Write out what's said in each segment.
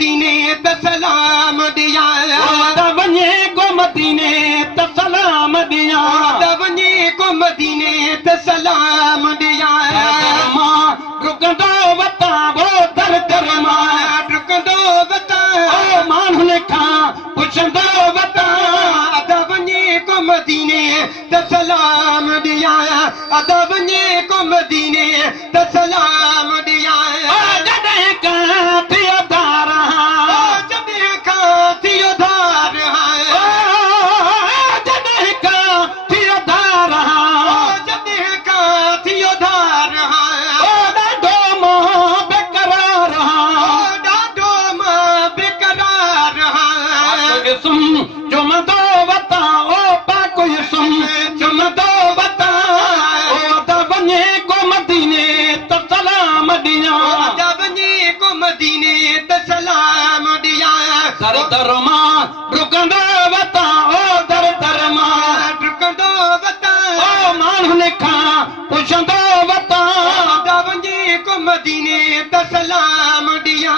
मदीने त सलाम दिया वञे को मदीने त सलाम ॾियां वञे को मदीने त सलाम दिया मां रुकंदो वतां वो दर दर मां रुकंदो वतां माण्हुनि खां पुछंदो वतां अदा वञे को मदीने त सलाम दिया अदा वञे को मदीने त सलाम दिया जॾहिं खां थियो धार जॾहिं खां थियो धार जॾहिं खां थियो धार जॾहिं खां थियो धार ॾाढो मां बेकरार ॾाढो मां बेकरार इसम चुमंदो वतां ओ पाक इसम चुमंदो वतां ओ त वञे को मदीने त सलाम ॾियां वञे को मदीने त सलाम दिया दर दर मां रुकंदो वतां ओ दर दर मां रुकंदो वतां ओ माण्हुनि खां पुछंदो वतां वञे को मदीने त सलाम दिया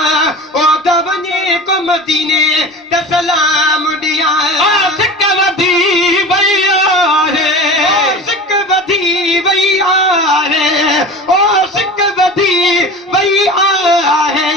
ओ वञे को मदीने त सलाम दिया सिक वधी वई आहे सिक वधी वई आहे ओ सिक वधी वई आहे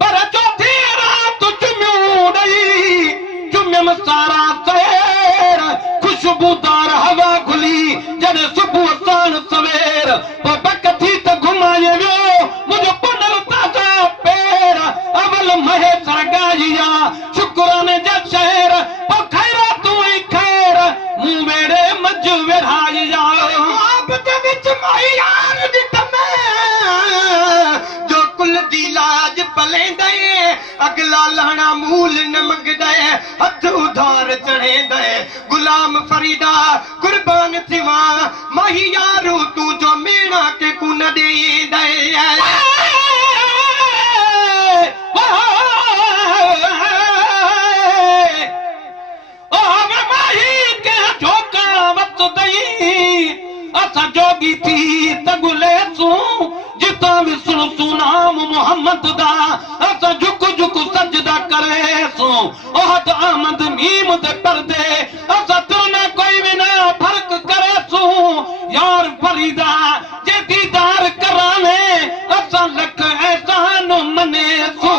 पर चौथी रात चुमियूं ॾेई चुमियम सारा सवेर खुशबूदार हवा खुली जॾहिं सुबुह साण सवेर पोइ बक थी त घुमाए वियो मुंहिंजो पुनल ताज़ा पेर अवल महे सरगाइया शुक्राने जा शहर पोइ ख़ैरातूं ऐं ख़ैर मूं वेड़े मज वेढ़ाइया जो कुल दी लाज पलेंदे अगला लाना मूल न मंगदे हथ उधार चढ़ेंदे गुलाम फरीदा कुर्बान थिवा माही यारो तू जो मेणा के कुन देंदे असां जोगी थी त गुले सूं जितां विसण सूं नाम मोहम्मद दा असां झुक झुक सजदा करे सूं ओहद आमद मीम ते पर्दे असां तुरना कोई बि न फर्क करे सूं यार फरीदा जे दीदार करावे असां लख एहसान मने सूं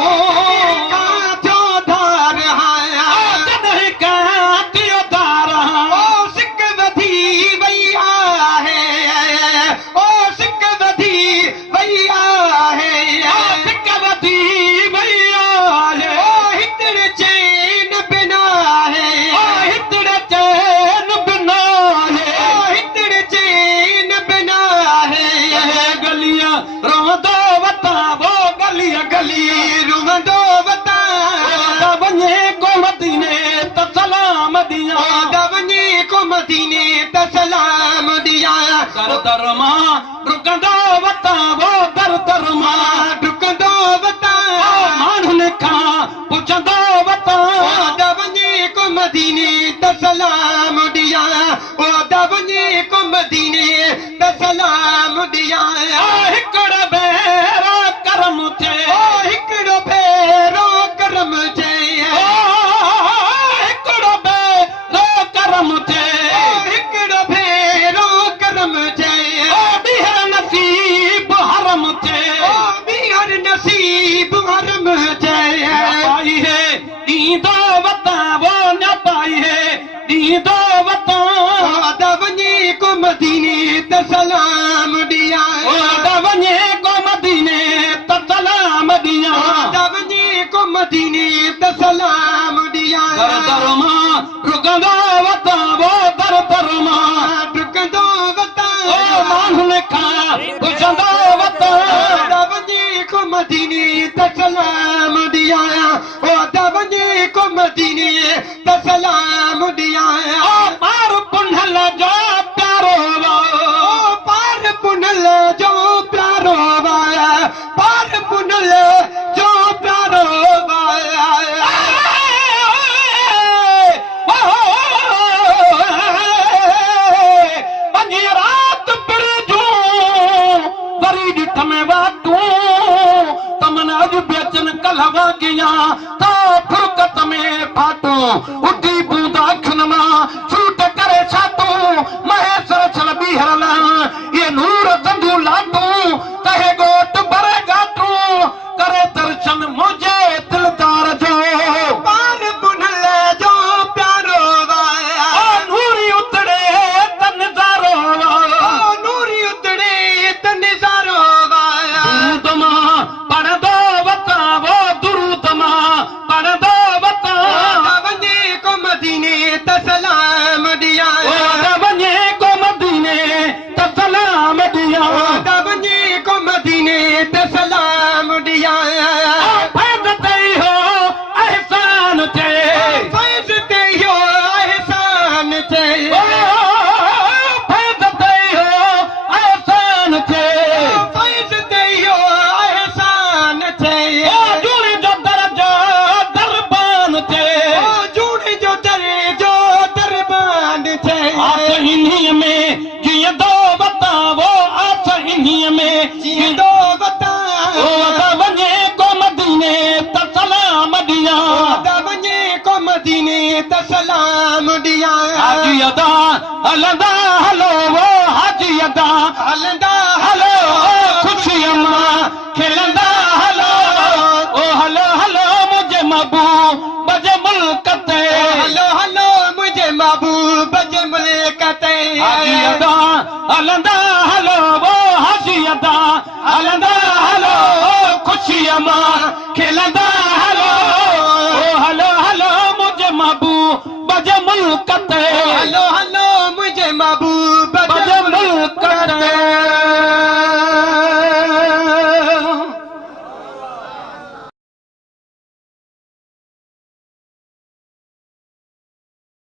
मदीने त सलाम दिया दर दर मां रुकंदो वतां वो दर दर मां रुकंदो वतां माण्हुनि खां पुछंदो वतां वञे को मदीने त सलाम दिया ओ वञे को मदीने त सलाम दिया हिकिड़ो भेरो करम थिए हिकिड़ो भेरो करम थिए हिकिड़ो भेरो करम थिए नसीब हरम जय पाई है दीदो वतां वो न पाई है दीदो वतां वञे को मदीने त सलाम दिया वञे को मदीने त सलाम ॾियां वञे को मदीने त सलाम दिया दर दर मां रुकंदो वतां वो दर दर मां रुकंदो वतां माण्हुनि खां पुछंदो वतां वञे को मदीने त सलाम दिया वञे को मदीने त सलाम दिया पार पुनल जो प्यारो पार पुनल जो प्यारो पार पुनल जो प्यारो वाटू तमन अज बेचन कलवा गया तो फुरकत में फाटू उठी बूंदा खनमा फ्रूट करे छाटू महेश्वर छल बीहरला ये नूर संधू लाटू कहे गोट बरे गाटू करे दर्शन मुझे दिलदार जो पार बुनल जो प्यारो वाया नूरी उतरे तन दारो नूरी उतरे तन सारो वाया दुरुदमा पढ़ दो बतावो दुरुदमा पढ़ दो बताओ वञे को मदीने त सलाम दिया वञे को मदीने त सलाम दिया वञे को मदीने त सलाम दिया फैज़ ते हो एहसान थे फैज़ ते हो एहसान थे फैज़ ते हो एहसान थे फैज़ ते हो एहसान थे जुड़ी जो दर्जो दरबान थे जूड़े जो दर्जो दरबान थे आस इन्हीं में जिए दो बतावो आस इन्हीं में जी दो बता वञे को मदीने त सलाम दिया वञे को मदीने त सलाम दिया हाजी अदा हलंदा हलो वो हाजी अदा हलंदा हलो खुशी अम्मा खिलंदा हलो ओ हलो हलो मुझे महबूब बजे मुल्क ते हलो हलो मुझे महबूब जे मुल्क ते हाजी अदा हलंदा हलो वो हाजी अदा हलंदा हलो खुशी अम्मा खिलंदा हलो ओ हलो हलो मुझे महबूब बजे मुल्क ते हलो हलो